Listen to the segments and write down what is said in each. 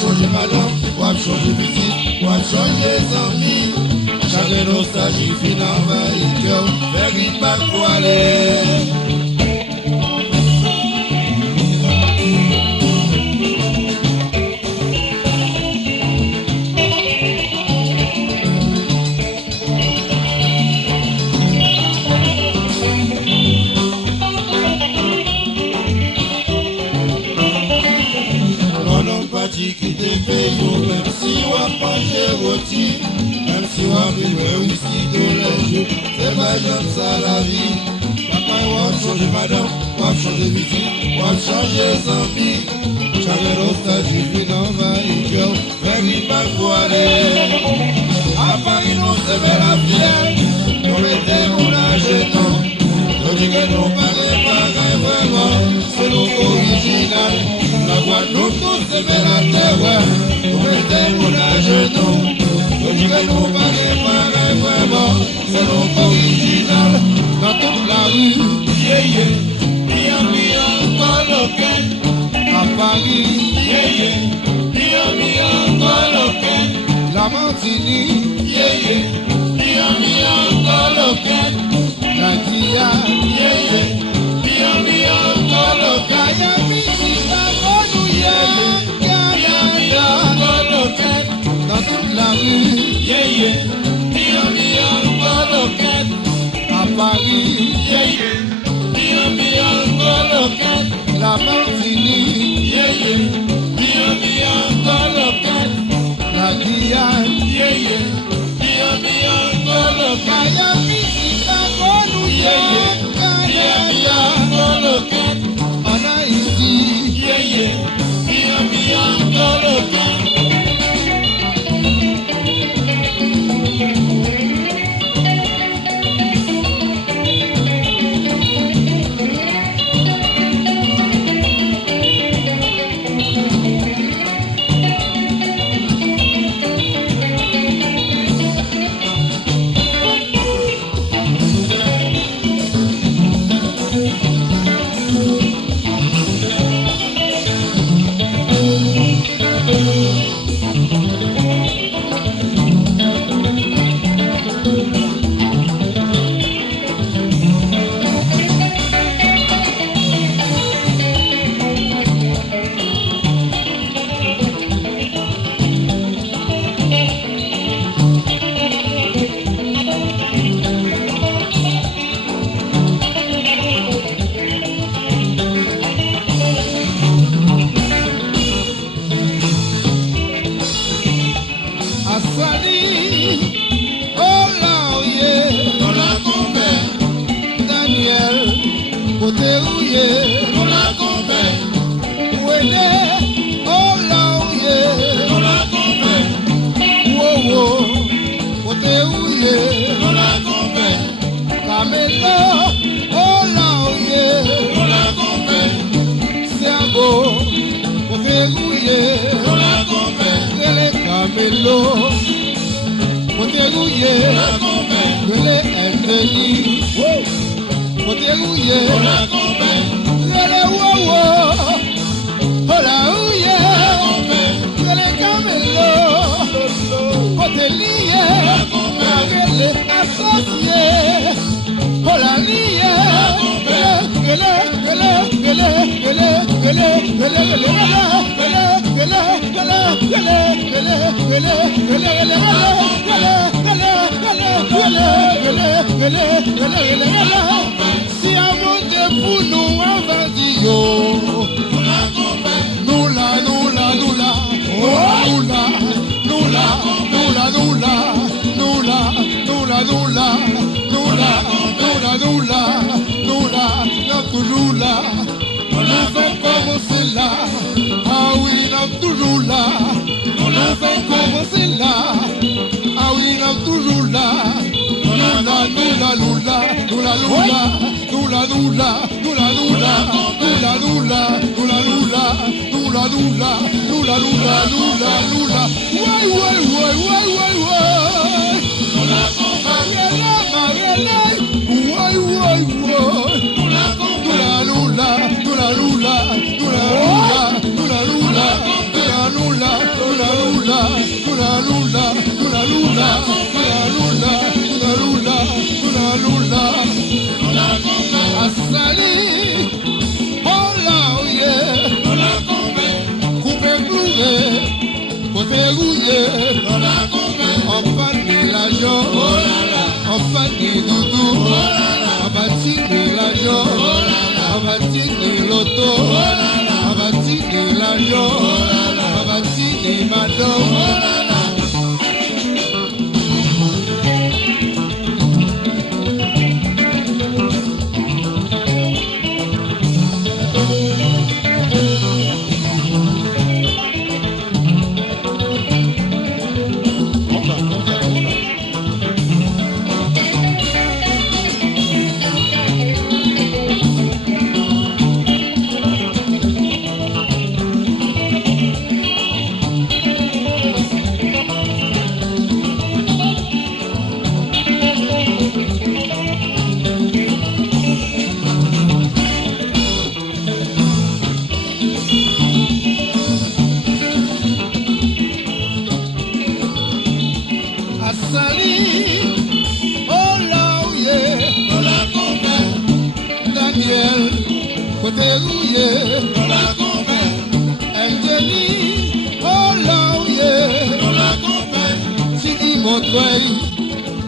changer madame, ou à changer petit, ou à changer amis. Chaque nostalgie finit envahir cœur, vers qui pas quoi aller. Qui te fait même si on a mangé rôti, même si on a bu whisky tous les jours, c'est pas comme ça la vie. Papa, on va changer madame, on va changer musique, on va changer amis. Chaque nostalgie finit envahir cœur, vers qui pas pour aller. À Paris, nous c'est vers la fière, nous mettons mon âge, non. On dit que nous parlons vraiment, c'est l'original. La Guadeloupe, nous c'est vers la terre, nous mettons mon âge, non. On dit que nous parlons vraiment, c'est l'original. Dans toute la rue, encore local. À Paris, encore local. La Martinique, encore local. La Guyane, encore local. Dans toute la rue, encore local. À Paris, encore local. La Martinique, encore local. La Guyane, encore local. En Haïti, encore local. Si à monter pour nous, on va dire nous là, nous là, nous là, nous là, nous là, nous là, nous là, nous là, nous là, nous là, nous là, nous là, nous là, nous là, toujours là. Nous fait commencer là, ah oui, nous toujours là. Nous fait commencer là, ah oui, nous toujours là. côté rouillé, on parle de l'argent, on parle de doudou, on bâtit de l'argent, on bâtit de l'auto, on bâtit de l'argent, on bâtit de madame.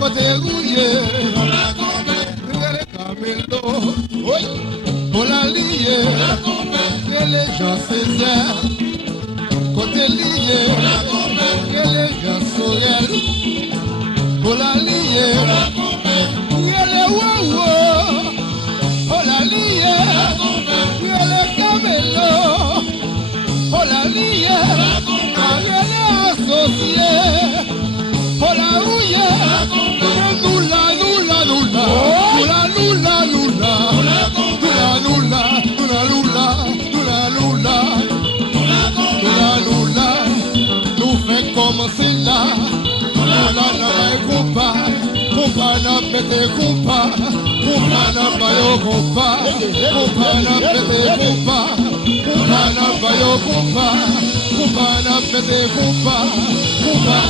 Côté rouillé, les camélos, pour la liée, les gens Césaire, côté lié, les gens Sorel, pour la liée, les waouh, pour la liée, les camélos, pour la liée, les associés. Oh la rouille, nous la, nous fait commencer là, nous la compas, compas n'a pété compas, compas n'a pas yo compas, compas n'a pété compas, compas n'a pas yo compas, compas n'a pété compas, compas,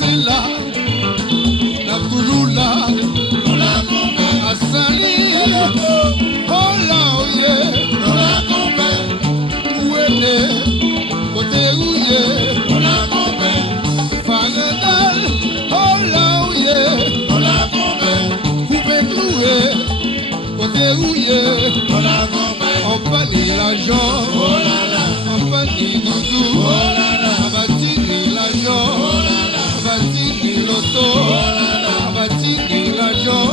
c'est là, la toujours là, à salir, oh là, oh yeah, où elle est, côté rouillé, Fanadal, oh là, oh yeah, coupé cloué, côté rouillé, on panie l'argent, on panie doudou, on bâtit l'argent. Abatini l'auto, abatini l'argent,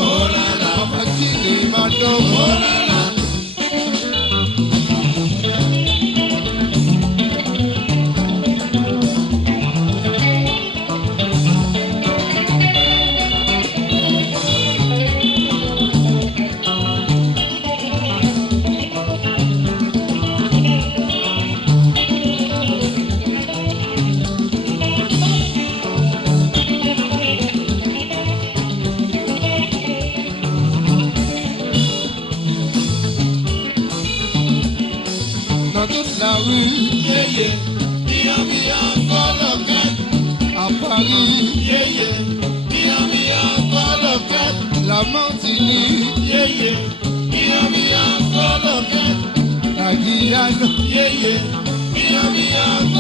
abatini madame. À Paris, la Martinique, la Guyane,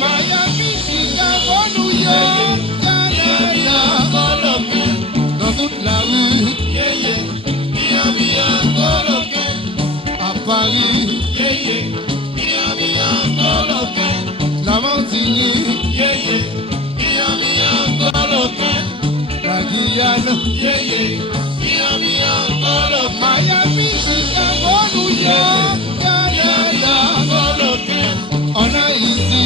Miami, Chicago, New York, Canada, dans toute la rue, à Paris, la Martinique, la Guyane, Miami, Chicago, New York, Canada, en Haïti,